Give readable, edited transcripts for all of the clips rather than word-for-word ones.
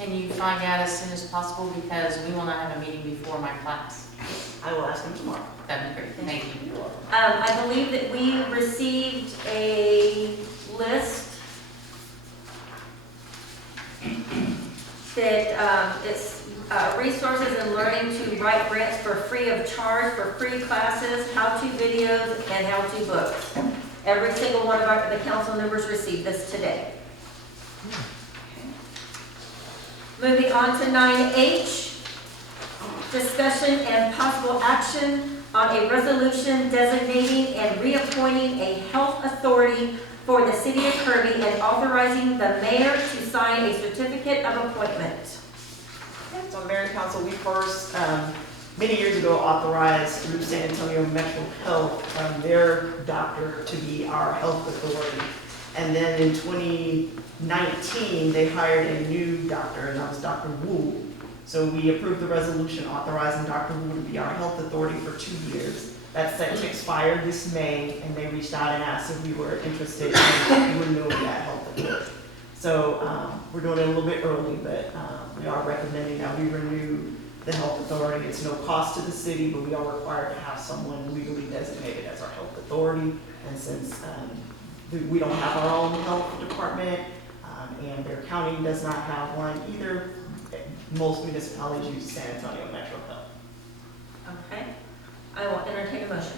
Can you find out as soon as possible, because we will not have a meeting before my class? I will ask him tomorrow. That'd be great, thank you. I believe that we received a list that it's resources and learning to write grants for free of charge for free classes, how-to videos, and how-to books. Every single one of the council members received this today. Moving on to 9H, discussion and possible action on a resolution designating and reappointing a health authority for the city of Kirby and authorizing the mayor to sign a certificate of appointment. So Mayor and Council, we first, many years ago, authorized through San Antonio Metro Health, their doctor to be our health authority. And then in 2019, they hired a new doctor, and that was Dr. Wu. So we approved the resolution authorizing Dr. Wu to be our health authority for 2 years. That's set to expire this May, and they reached out and asked if we were interested in renewing that health authority. So we're doing it a little bit early, but we are recommending that we renew the health authority. It's no cost to the city, but we are required to have someone legally designated as our health authority. And since we don't have our own health department, and their county does not have one either, most municipalities use San Antonio Metro Health. Okay, I will entertain a motion.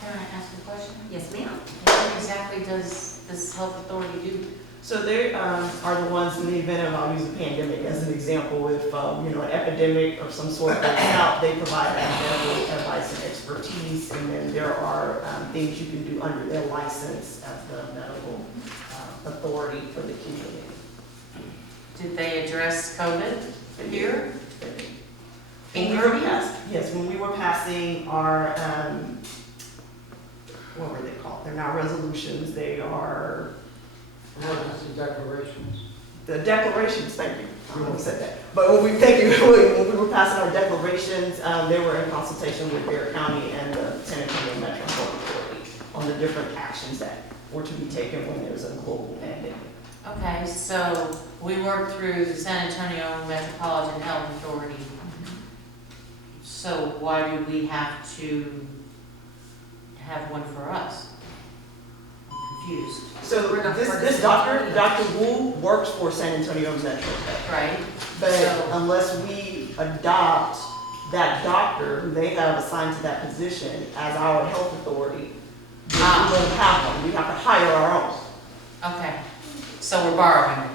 Can I ask a question? Yes, ma'am. What exactly does this health authority do? So they are the ones in the event of, I'll use a pandemic as an example, if an epidemic of some sort breaks out, they provide that medical advice and expertise, and then there are things you can do under their license as the medical authority for the community. Did they address COVID here? When we were yes, when we were passing our, what were they called? They're not resolutions, they are Emergency declarations. the declarations, thank you. I almost said that. But when we were passing our declarations, they were in consultation with Bear County and the San Antonio Metro Health Authority on the different actions that were to be taken when there's a global pandemic. Okay, so we work through the San Antonio Metropolitan Health Authority. So why do we have to have one for us? I'm confused. So We're not this participating doctor, in Dr. Wu, works for San Antonio Metro Health. Right? But So- unless we adopt that doctor, who they have assigned to that position as our health authority, we won't have one. We have to hire our own. Okay, so we're borrowing.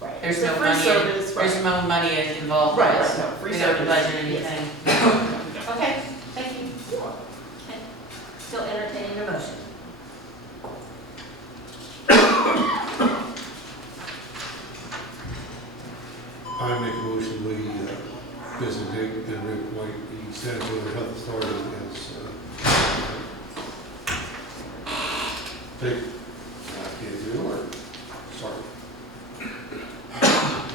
Right. There's It's a no free money, service, right. there's no money involved in Right, this. right, no, free We don't service. budget Yes. anything. Okay, thank you. Okay, still entertaining a motion. I make a motion, we designate and reappoint the San Antonio Health Authority as, I can't do the word, sorry.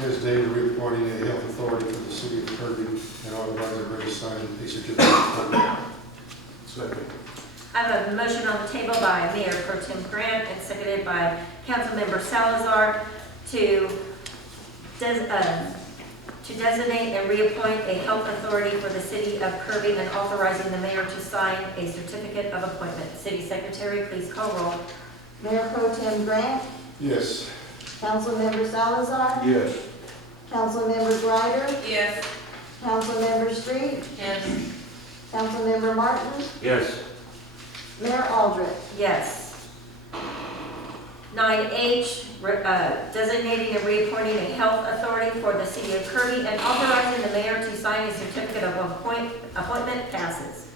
Designated and reappointing a health authority for the city of Kirby and authorizing the mayor to sign a certificate of appointment. Second. I have a motion on the table by Mayor Pro Tem Grant and seconded by Councilmember Salazar to designate and reappoint a health authority for the city of Kirby and authorizing the mayor to sign a certificate of appointment. City Secretary, please call roll. Mayor Pro Tem Grant, Yes. Councilmember Salazar, Yes. Councilmember Greider, Yes. Councilmember Street, Yes. Councilmember Martin, Yes. Mayor Aldrich. Yes. 9H, designating and reappointing a health authority for the city of Kirby and authorizing the mayor to sign a certificate of appointment passes.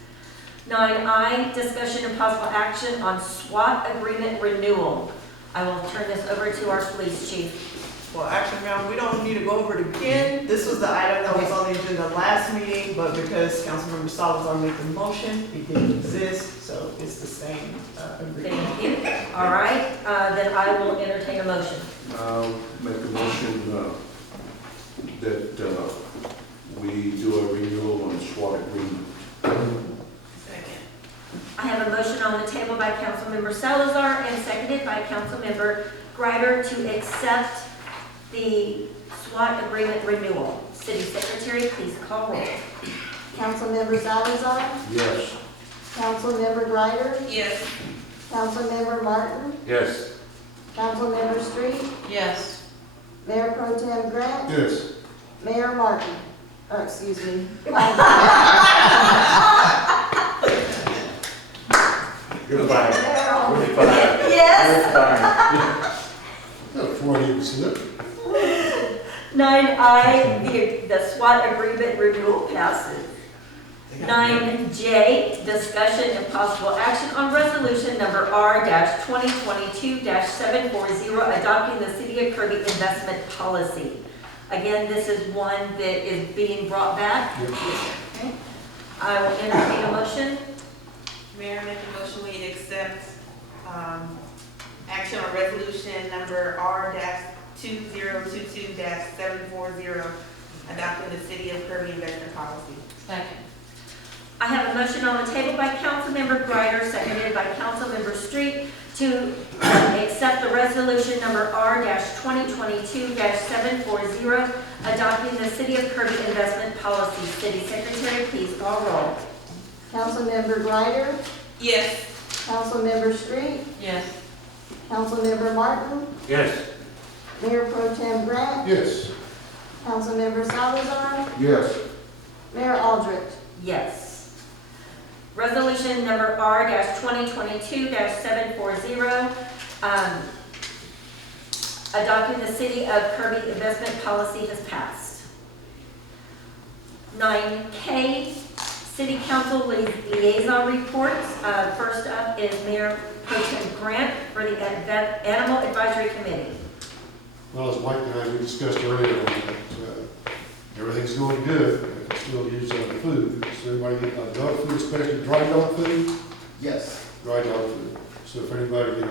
9I, discussion and possible action on SWAT agreement renewal. I will turn this over to our police chief. Well, actually, ma'am, we don't need to go over it again. This was the item that was on the agenda last meeting, but because Councilmember Salazar made the motion, it didn't exist, so it's the same agreement. Thank you. All right, then I will entertain a motion. I'll make a motion that we do a renewal on SWAT agreement. Second. I have a motion on the table by Councilmember Salazar and seconded by Councilmember Greider to accept the SWAT agreement renewal. City Secretary, please call roll. Councilmember Salazar, Yes. Councilmember Greider, Yes. Councilmember Martin, Yes. Councilmember Street, Yes. Mayor Pro Tem Grant, Yes. Mayor Martin, or excuse me. You're fine. Mayor Aldridge. You're fine. Yes. You're fine. Before he was slip. 9I, the SWAT agreement renewal passes. 9J, discussion and possible action on resolution number R-2022-740, adopting the City of Kirby investment policy. Again, this is one that is being brought back. Okay. I will entertain a motion. Mayor, make a motion we accept, action on resolution number R-2022-740, adopting the City of Kirby investment policy. Second. I have a motion on the table by Councilmember Greider, seconded by Councilmember Street, to accept the resolution number R-2022-740, adopting the City of Kirby investment policy. City Secretary, please call roll. Councilmember Greider, Yes. Councilmember Street, Yes. Councilmember Martin, Yes. Mayor Pro Tem Grant, Yes. Councilmember Salazar, Yes. Mayor Aldridge. Yes. Resolution number R-2022-740, adopting the City of Kirby investment policy has passed. 9K, City Council liaison reports. First up is Mayor Pro Tem Grant for the Animal Advisory Committee. Well, as Mike and I, we discussed earlier, everything's going good. We can still use food. So everybody get dog food, especially dry dog food? Yes. Dry dog food. So if anybody,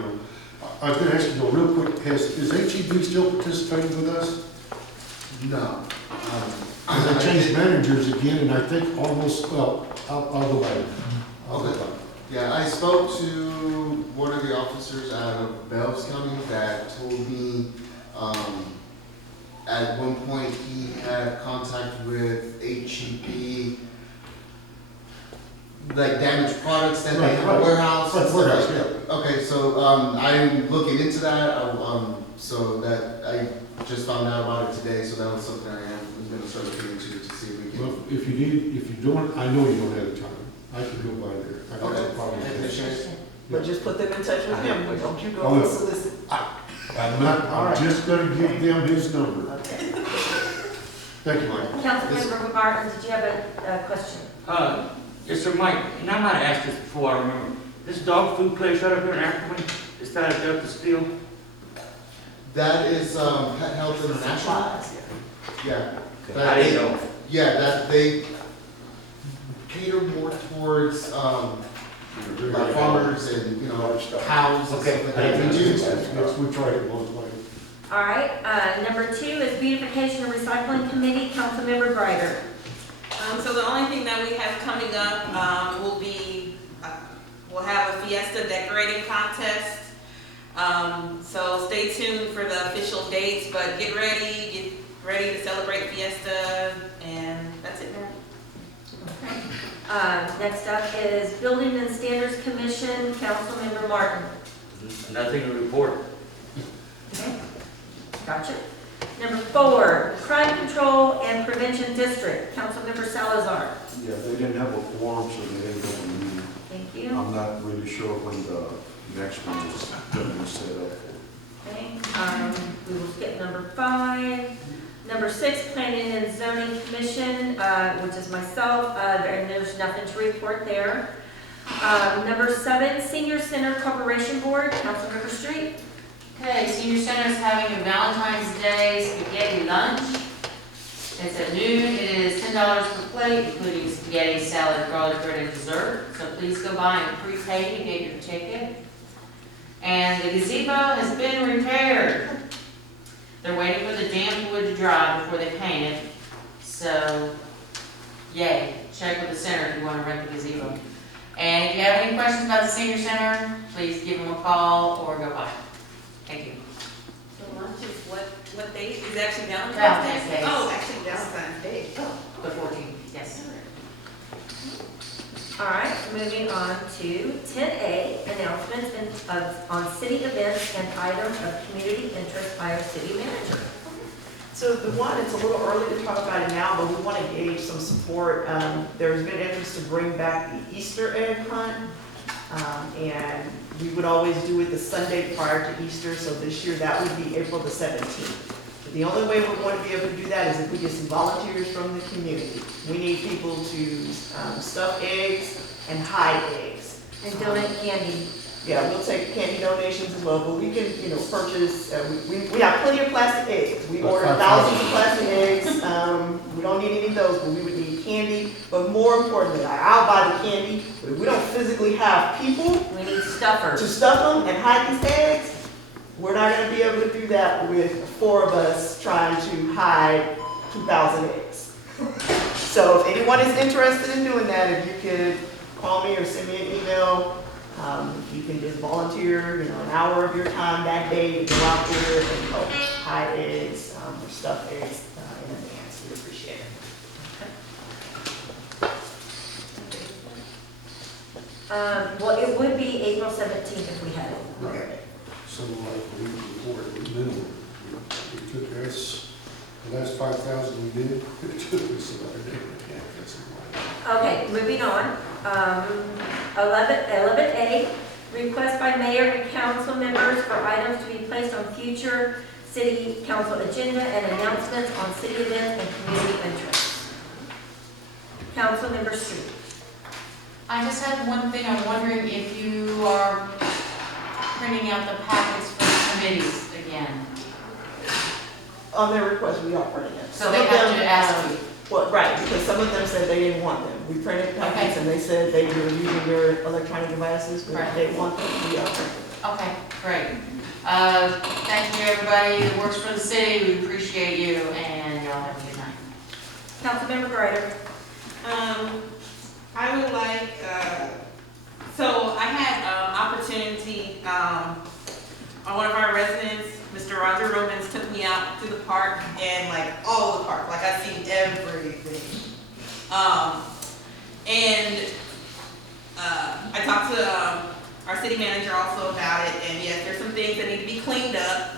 I was gonna ask you, real quick, is HEB still participating with us? No. Because they changed managers again, and I think almost, well, I'll go back. Okay. Yeah, I spoke to one of the officers out of Bells County that told me, at one point he had contact with HEB, like damaged products that they have in the warehouse. Right, warehouse, yeah. Okay, so, I'm looking into that, so that I just found out about it today, so that was something I was gonna start looking into to see if we Well, can. if you don't, I know you don't have the time. I can go by there. I got no Okay. problem with that. But just put them in touch with him, but don't you I go will. solicit. I'm just gonna give them his number. Thank you, Mike. Councilmember Martin, did you have a question? Yes, sir, Mike, and I might have asked this before, I remember. This dog food place right up here in Ackerman, is that a Delta Steel? That is, Pet Health International. Yeah. I didn't know. Yeah, that they cater more towards, like farmers and, cows and Okay. stuff like I that. didn't We know use- that. Yes, we tried it once, Mike. All right, number 2 is Beautification and Recycling Committee, Councilmember Greider. So the only thing that we have coming up, will be, we'll have a Fiesta decorating contest. So stay tuned for the official dates, but get ready to celebrate Fiesta, and that's it. Next up is Building and Standards Commission, Councilmember Martin. Nothing to report. Okay, gotcha. Number 4, Crime Control and Prevention District, Councilmember Salazar. Yeah, they didn't have a quorum, so they didn't have a meeting. Thank you. I'm not really sure when the next one is going to be set up. Okay, we will skip number 5. Number 6, Planning and Zoning Commission, which is myself, and there's nothing to report there. Number 7, Senior Center Corporation Board, Councilmember Street. Okay, Senior Center is having a Valentine's Day spaghetti lunch. It's at noon. It is $10 per plate, including spaghetti, salad, garlic bread, and dessert. So please go by and prepay to get your ticket. And the gazebo has been repaired. They're waiting for the damp wood to dry before they paint it. So, yay. Check with the center if you want to rent the gazebo. And if you have any questions about the Senior Center, please give them a call or go by. Thank you. So lunch is what what day? Is it actually Valentine's Valentine's Day? Day. Oh, actually Valentine's Day. Oh. The 14th, yes. All right, moving on to 10A, announcements on city events and items of community interest by our city manager. So the one, it's a little early to talk about it now, but we want to gauge some support. There's been interest to bring back the Easter egg hunt. And we would always do it the Sunday prior to Easter, so this year that would be April the 17th. But the only way we're going to be able to do that is if we get some volunteers from the community. We need people to stuff eggs and hide eggs. And donate candy. Yeah, we'll take candy donations as well, but we can, purchase, we have plenty of plastic eggs. We About ordered 5,000. thousands of plastic eggs. We don't need any of those, but we would need candy. But more importantly, I'll buy the candy, but if we don't physically have people We need to stuffers. stuff them and hide these eggs, we're not gonna be able to do that with 4 of us trying to hide 2,000 eggs. So if anyone is interested in doing that, if you could call me or send me an email, you can just volunteer, an hour of your time that day to go out there and help hide eggs, or stuff eggs, in advance. We appreciate it. Well, it would be April 17th if we had it. Okay. So like we reported, minimum, it took us, the last 5,000 we did, it took us about a day and a half, that's a lot. Okay, moving on. 11A, request by mayor and council members for items to be placed on future city council agenda and announcements on city events and community interests. Councilmember Street. I just had one thing, I'm wondering if you are printing out the packets for the committees again. On their request, we are printing it. So they have to ask you. Well, right, because some of them said they didn't want them. We printed packets and they said they were using their electronic devices, but Right. if they want them, we are printing them. Okay, great. Thank you, everybody that works for the city, we appreciate you, and y'all have a good night. Councilmember Greider. I would like, so I had opportunity, one of our residents, Mr. Roger Romans, took me out to the park and like all the park, like I seen everything. I talked to our city manager also about it, and yes, there's some things that need to be cleaned up.